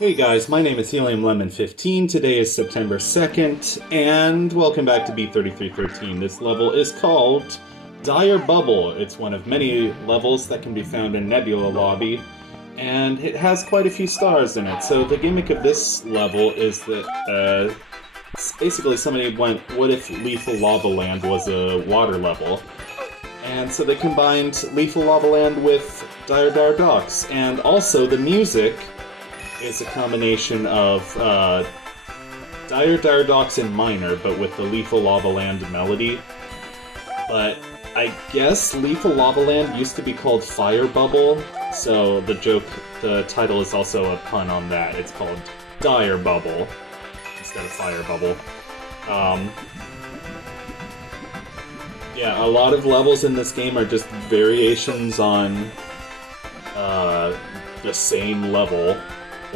Hey guys, my name is Helium Lemon 15. Today is September 2nd, and welcome back to B3313. This level is called Dire Bubble. It's one of many levels that can be found in Nebula Lobby, and it has quite a few stars in it. So the gimmick of this level is that basically somebody went, what if Lethal Lava Land was a water level? And so they combined Lethal Lava Land with Dire Docks, and also the music is a combination of Dire Docks in minor, but with the Lethal Lava Land melody. But I guess Lethal Lava Land used to be called Fire Bubble, so the title is also a pun on that. It's called Dire Bubble instead of Fire Bubble. Yeah, a lot of levels in this game are just variations on the same level.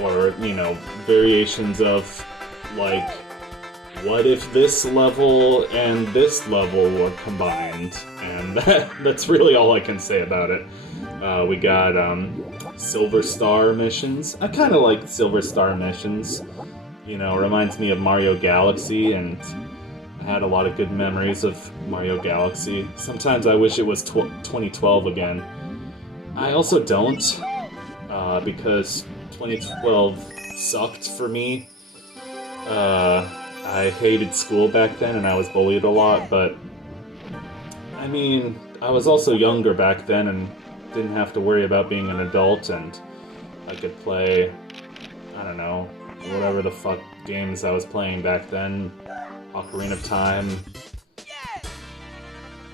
Or, you know, variations of, like, what if this level and this level were combined? And that's really all I can say about it. We got Silver Star missions. I kind of like Silver Star missions. You know, it reminds me of Mario Galaxy, and I had a lot of good memories of Mario Galaxy. Sometimes I wish it was 2012 again. I also don't, because 2012 sucked for me. I hated school back then and I was bullied a lot, but I mean, I was also younger back then and didn't have to worry about being an adult, and I could play, I don't know, whatever the fuck games I was playing back then. Ocarina of Time,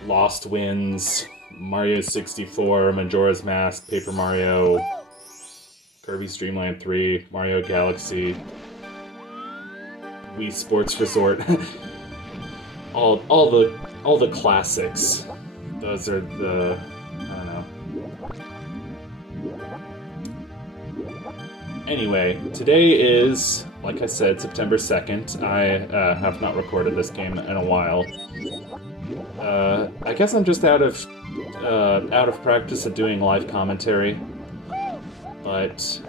Lost Winds, Mario 64, Majora's Mask, Paper Mario, Kirby's Dream Land 3, Mario Galaxy, Wii Sports Resort, all the classics. Those are the, I don't know. Anyway, today is, like I said, September 2nd. I have not recorded this game in a while. I guess I'm just out of practice at doing live commentary. But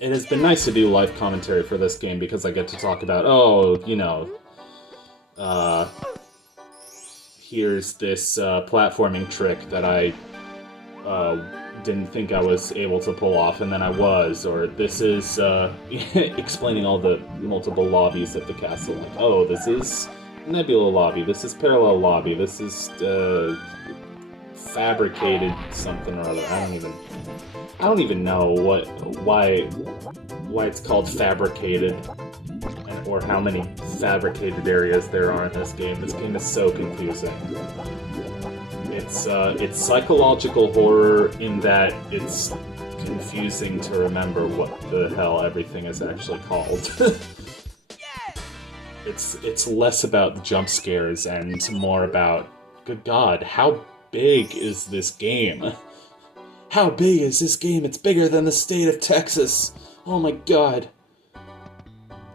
it has been nice to do live commentary for this game because I get to talk about, oh, you know, here's this platforming trick that I didn't think I was able to pull off, and then I was, or this is explaining all the multiple lobbies of the castle. Like, oh, this is Nebula Lobby, this is Parallel Lobby, this is fabricated something or other. I don't even know why it's called fabricated, or how many fabricated areas there are in this game. This game is so confusing. It's psychological horror in that it's confusing to remember what the hell everything is actually called. It's less about jump scares and more about, good God, how big is this game? How big is this game? It's bigger than the state of Texas! Oh my god.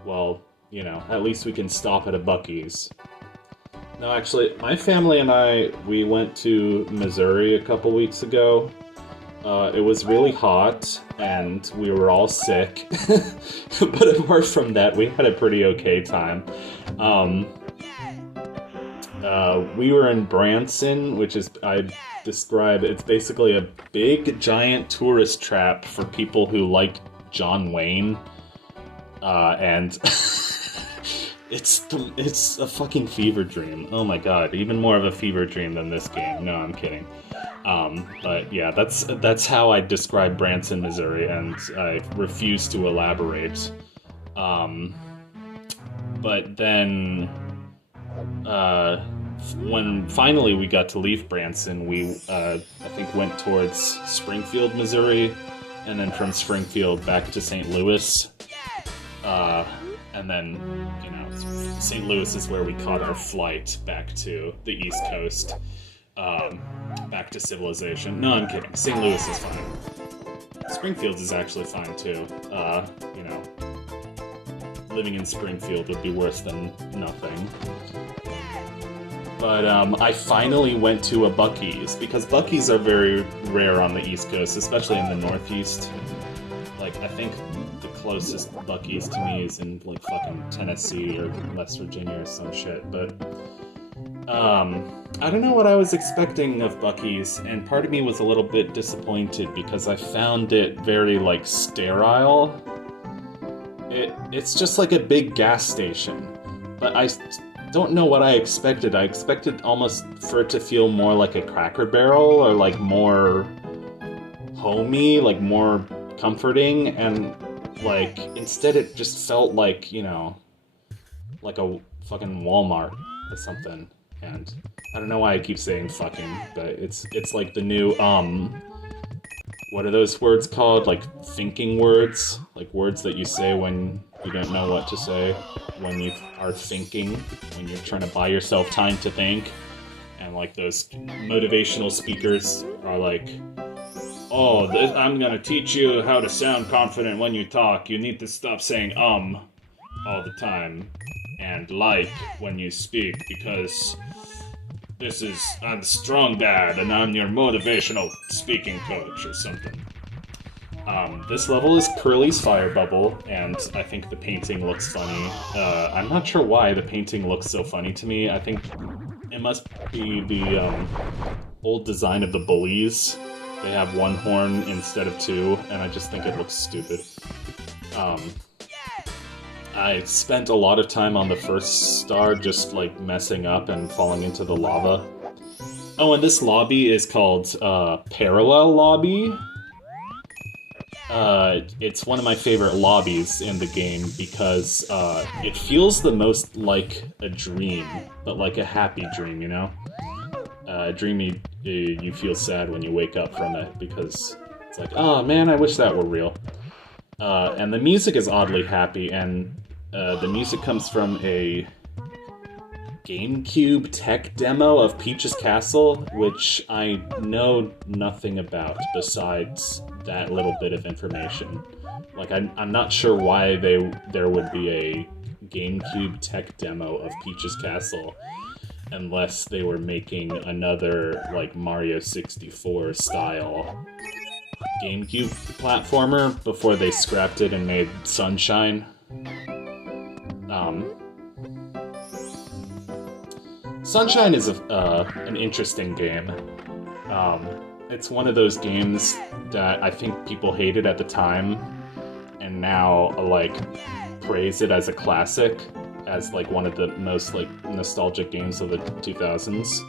Well, you know, at least we can stop at a Buc-ee's. No, actually, my family and I, we went to Missouri a couple weeks ago. It was really hot, and we were all sick. But apart from that, we had a pretty okay time. We were in Branson, which is, I describe, it's basically a big, giant tourist trap for people who like John Wayne. And it's a fucking fever dream. Oh my god, even more of a fever dream than this game. No, I'm kidding. But yeah, that's how I describe Branson, Missouri, and I refuse to elaborate. But then, when finally we got to leave Branson, we, I think, went towards Springfield, Missouri, and then from Springfield back to St. Louis. And then, you know, St. Louis is where we caught our flight back to the East Coast, back to civilization. No, I'm kidding. St. Louis is fine. Springfield is actually fine, too. You know, living in Springfield would be worse than nothing. But I finally went to a Buc-ee's, because Buc-ee's are very rare on the East Coast, especially in the Northeast. Like, Like, I think the closest Buc-ee's to me is in, like, fucking Tennessee or West Virginia or some shit, but... I don't know what I was expecting of Buc-ee's, and part of me was a little bit disappointed because I found it very, like, sterile. It's just like a big gas station, but I don't know what I expected. I expected almost for it to feel more like a Cracker Barrel, or like more homey, like more comforting, and like instead it just felt like, you know, like a fucking Walmart or something. And I don't know why I keep saying fucking, but it's like the new what are those words called? Like thinking words? Like words that you say when you don't know what to say, when you are thinking, when you're trying to buy yourself time to think. And like those motivational speakers are like, oh, I'm gonna teach you how to sound confident when you talk. You need to stop saying all the time and like when you speak, because I'm Strong Dad and I'm your motivational speaking coach or something. This level is Curly's Fire Bubble, and I think the painting looks funny. I'm not sure why the painting looks so funny to me. I think it must be the old design of the bullies. They have one horn instead of two, and I just think it looks stupid. I spent a lot of time on the first star just, like, messing up and falling into the lava. Oh, and this lobby is called, Parallel Lobby. It's one of my favorite lobbies in the game because, it feels the most like a dream, but like a happy dream, you know? A dream you feel sad when you wake up from it, because it's like, oh man, I wish that were real. And the music is oddly happy, and the music comes from a GameCube tech demo of Peach's Castle, which I know nothing about besides that little bit of information. Like, I'm not sure why there would be a GameCube tech demo of Peach's Castle unless they were making another, like, Mario 64 style GameCube platformer before they scrapped it and made Sunshine. Sunshine is an interesting game. It's one of those games that I think people hated at the time, and now, like, praise it as a classic, as, like, one of the most, like, nostalgic games of the 2000s.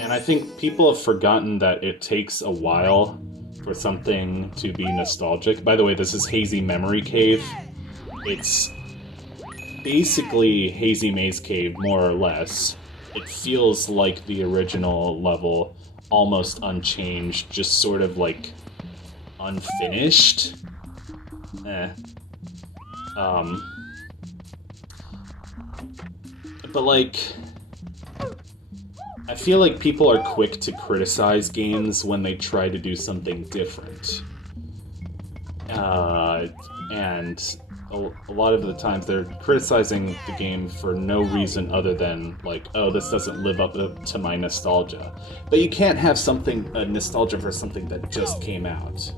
And I think people have forgotten that it takes a while for something to be nostalgic. By the way, this is Hazy Memory Cave. It's basically Hazy Maze Cave, more or less. It feels like the original level, almost unchanged, just sort of, like, unfinished. But, like, I feel like people are quick to criticize games when they try to do something different. And a lot of the times they're criticizing the game for no reason other than, like, oh, this doesn't live up to my nostalgia. But you can't have nostalgia for something that just came out.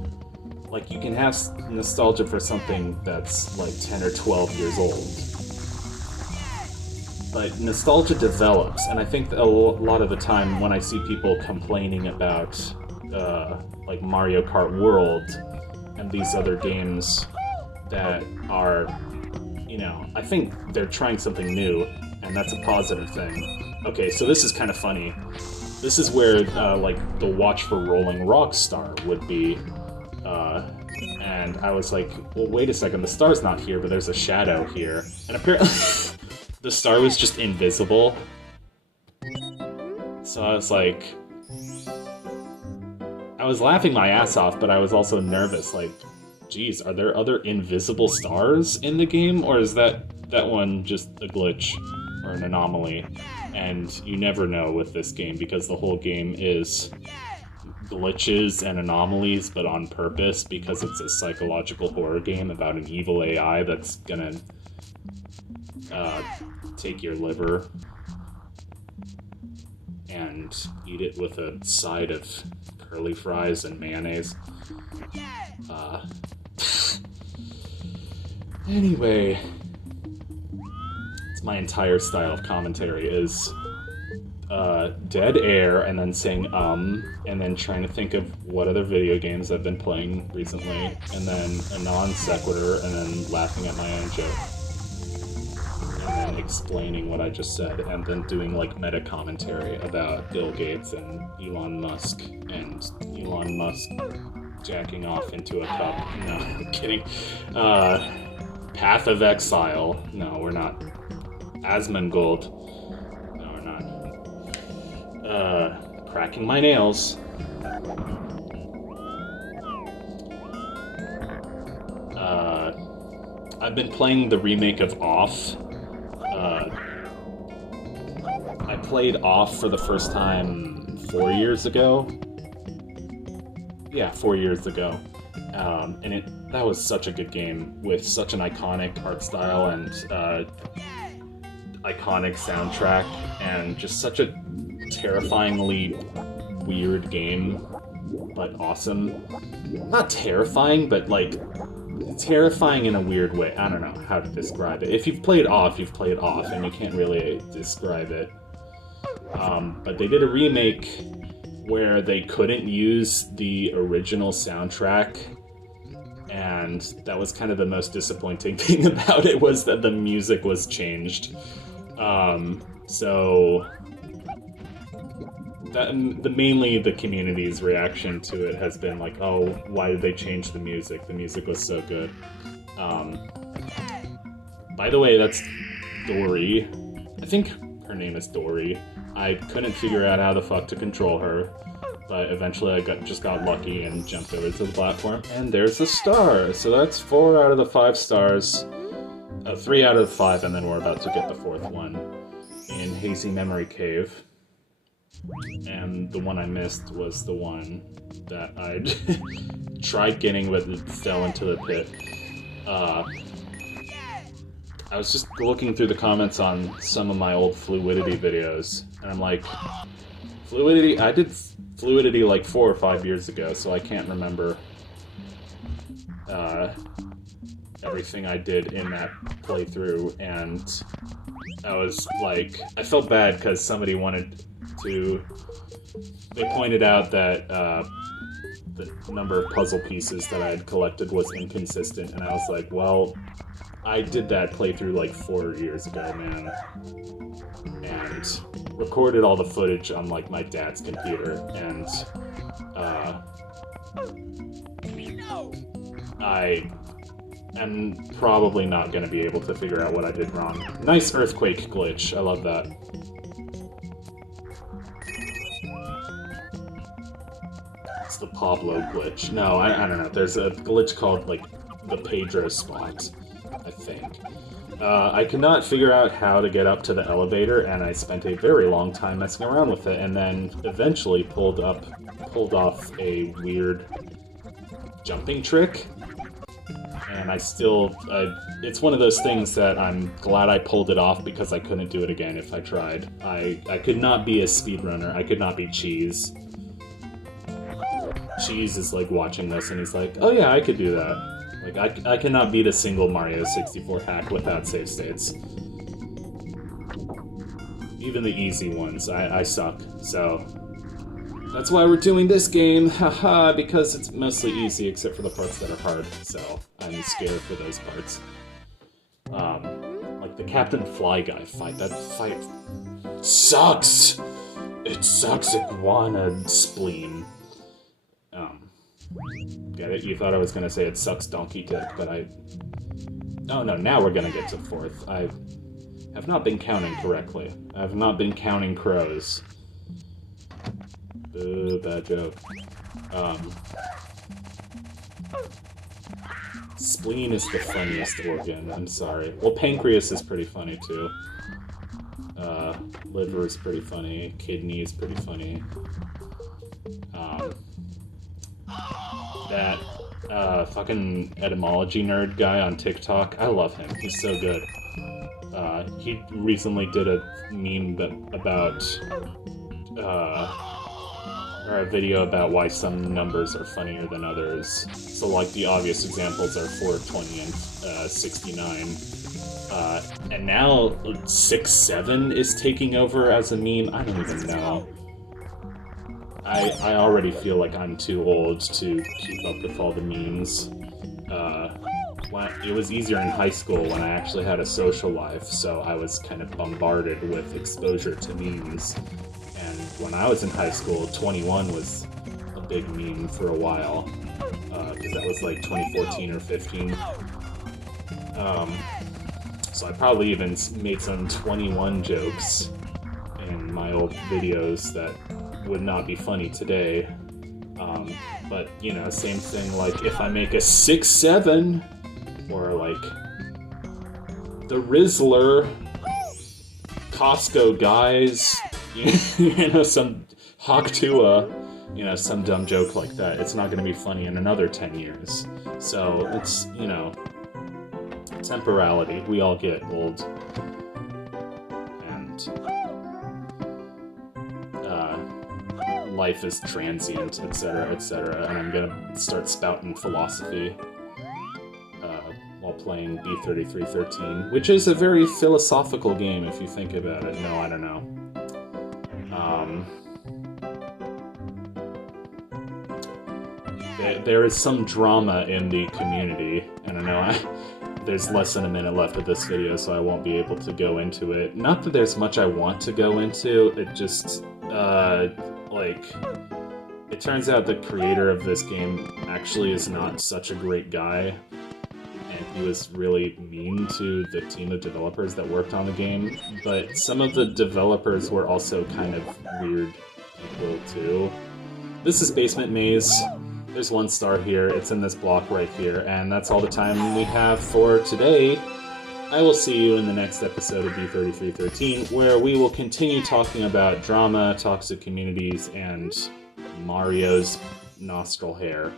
Like, you can have nostalgia for something that's, like, 10 or 12 years old. But nostalgia develops, and I think a lot of the time when I see people complaining about, like, Mario Kart World and these other games that are, you know, I think they're trying something new, and that's a positive thing. Okay, so this is kind of funny. This is where, like, the Watch for Rolling Rock star would be, and I was like, well, wait a second, the star's not here, but there's a shadow here. And apparently, the star was just invisible. So I was like, I was laughing my ass off, but I was also nervous, like, geez, are there other invisible stars in the game, or is that one just a glitch or an anomaly? And you never know with this game, because the whole game is glitches and anomalies, but on purpose, because it's a psychological horror game about an evil AI that's gonna take your liver and eat it with a side of curly fries and mayonnaise. Anyway, it's my entire style of commentary is dead air and then saying and then trying to think of what other video games I've been playing recently, and then a non sequitur, and then laughing at my own joke, and then explaining what I just said, and then doing like meta commentary about Bill Gates and Elon Musk jacking off into a cup. No, I'm kidding. Path of Exile. No, we're not. Asmongold. No, we're not. Cracking my nails. I've been playing the remake of Off. I played Off for the first time 4 years ago. Yeah, 4 years ago. And that was such a good game with such an iconic art style and iconic soundtrack, and just such a terrifyingly weird game, but awesome. Not terrifying, but like terrifying in a weird way. I don't know how to describe it. If you've played Off, you've played Off, and you can't really describe it. But they did a remake where they couldn't use the original soundtrack, and that was kind of the most disappointing thing about it, was that the music was changed. So mainly the community's reaction to it has been like, oh, why did they change the music? The music was so good. By the way, that's Dory. I think her name is Dory. I couldn't figure out how the fuck to control her, but eventually I just got lucky and jumped over to the platform, and there's a star. So that's 4 out of the 5 stars. 3 out of the 5, and then we're about to get the 4th one in Hazy Memory Cave. And the one I missed was the one that I tried getting but it fell into the pit. I was just looking through the comments on some of my old Fluidity videos, and I'm like, Fluidity? I did Fluidity like 4 or 5 years ago, so I can't remember everything I did in that playthrough, and I was like, I felt bad because somebody they pointed out that the number of puzzle pieces that I had collected was inconsistent, and I was like, well, I did that playthrough like 4 years ago, man, and recorded all the footage on like my dad's computer, and I am probably not going to be able to figure out what I did wrong. Nice earthquake glitch, I love that. It's the Pablo glitch. No, I don't know. There's a glitch called like the Pedro spot, I think. I could not figure out how to get up to the elevator, and I spent a very long time messing around with it, and then eventually pulled off a weird jumping trick. And it's one of those things that I'm glad I pulled it off, because I couldn't do it again if I tried. I could not be a speedrunner. I could not be Cheese. Cheese is like watching this, and he's like, oh yeah, I could do that. Like, I cannot beat a single Mario 64 hack without save states. Even the easy ones, I suck. So, that's why we're doing this game, haha, because it's mostly easy except for the parts that are hard, so I'm scared for those parts. Like the Captain Fly Guy fight, that fight sucks! It sucks, Iguana Spleen. Get it? You thought I was gonna say it sucks Donkey Dick, but oh no, now we're gonna get to 4th. I have not been counting correctly. I have not been counting crows. Boo, bad joke. Spleen is the funniest organ, I'm sorry. Well, pancreas is pretty funny too. Liver is pretty funny. Kidney is pretty funny. That fucking etymology nerd guy on TikTok, I love him. He's so good. He recently did a meme about or a video about why some numbers are funnier than others. So, like, the obvious examples are 420 and 69. And now 6-7 is taking over as a meme. I don't even know. I already feel like I'm too old to keep up with all the memes. It was easier in high school when I actually had a social life, so I was kind of bombarded with exposure to memes. And when I was in high school, 21 was a big meme for a while, because that was like 2014 or 15. So I probably even made some 21 jokes in my old videos that would not be funny today. But, you know, same thing, like, if I make a 6-7, or, like, the Rizzler, Costco guys, you know, some Hawktua, you know, some dumb joke like that, it's not going to be funny in another 10 years. So, it's, you know, temporality. We all get old. And life is transient, etc., etc., and I'm gonna start spouting philosophy while playing B3313, which is a very philosophical game if you think about it. No, I don't know. There is some drama in the community, and I know there's less than a minute left of this video, so I won't be able to go into it. Not that there's much I want to go into, it just, like, it turns out the creator of this game actually is not such a great guy, and he was really mean to the team of developers that worked on the game, but some of the developers were also kind of weird people, too. This is Basement Maze. There's 1 star here, it's in this block right here, and that's all the time we have for today. I will see you in the next episode of B3313, where we will continue talking about drama, toxic communities, and Mario's nostril hair.